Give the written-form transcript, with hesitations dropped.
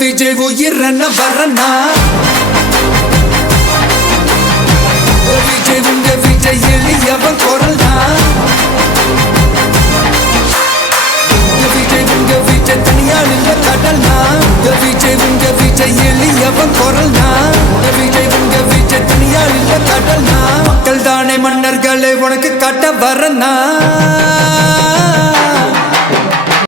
விஜய் உயிரன வரனா விஜய் உங்க விஜய் எளியவன் குரல்னா விஜய் உங்க விஜய் தனியால் இல்ல கடல்னா விஜய் உங்க விஜய் எளியவன் குரல்னா விஜய் உங்க விஜய் தனியால் இல்ல கடல்னா மக்கள் தானே மன்னர்களை உனக்கு காட்ட வரனா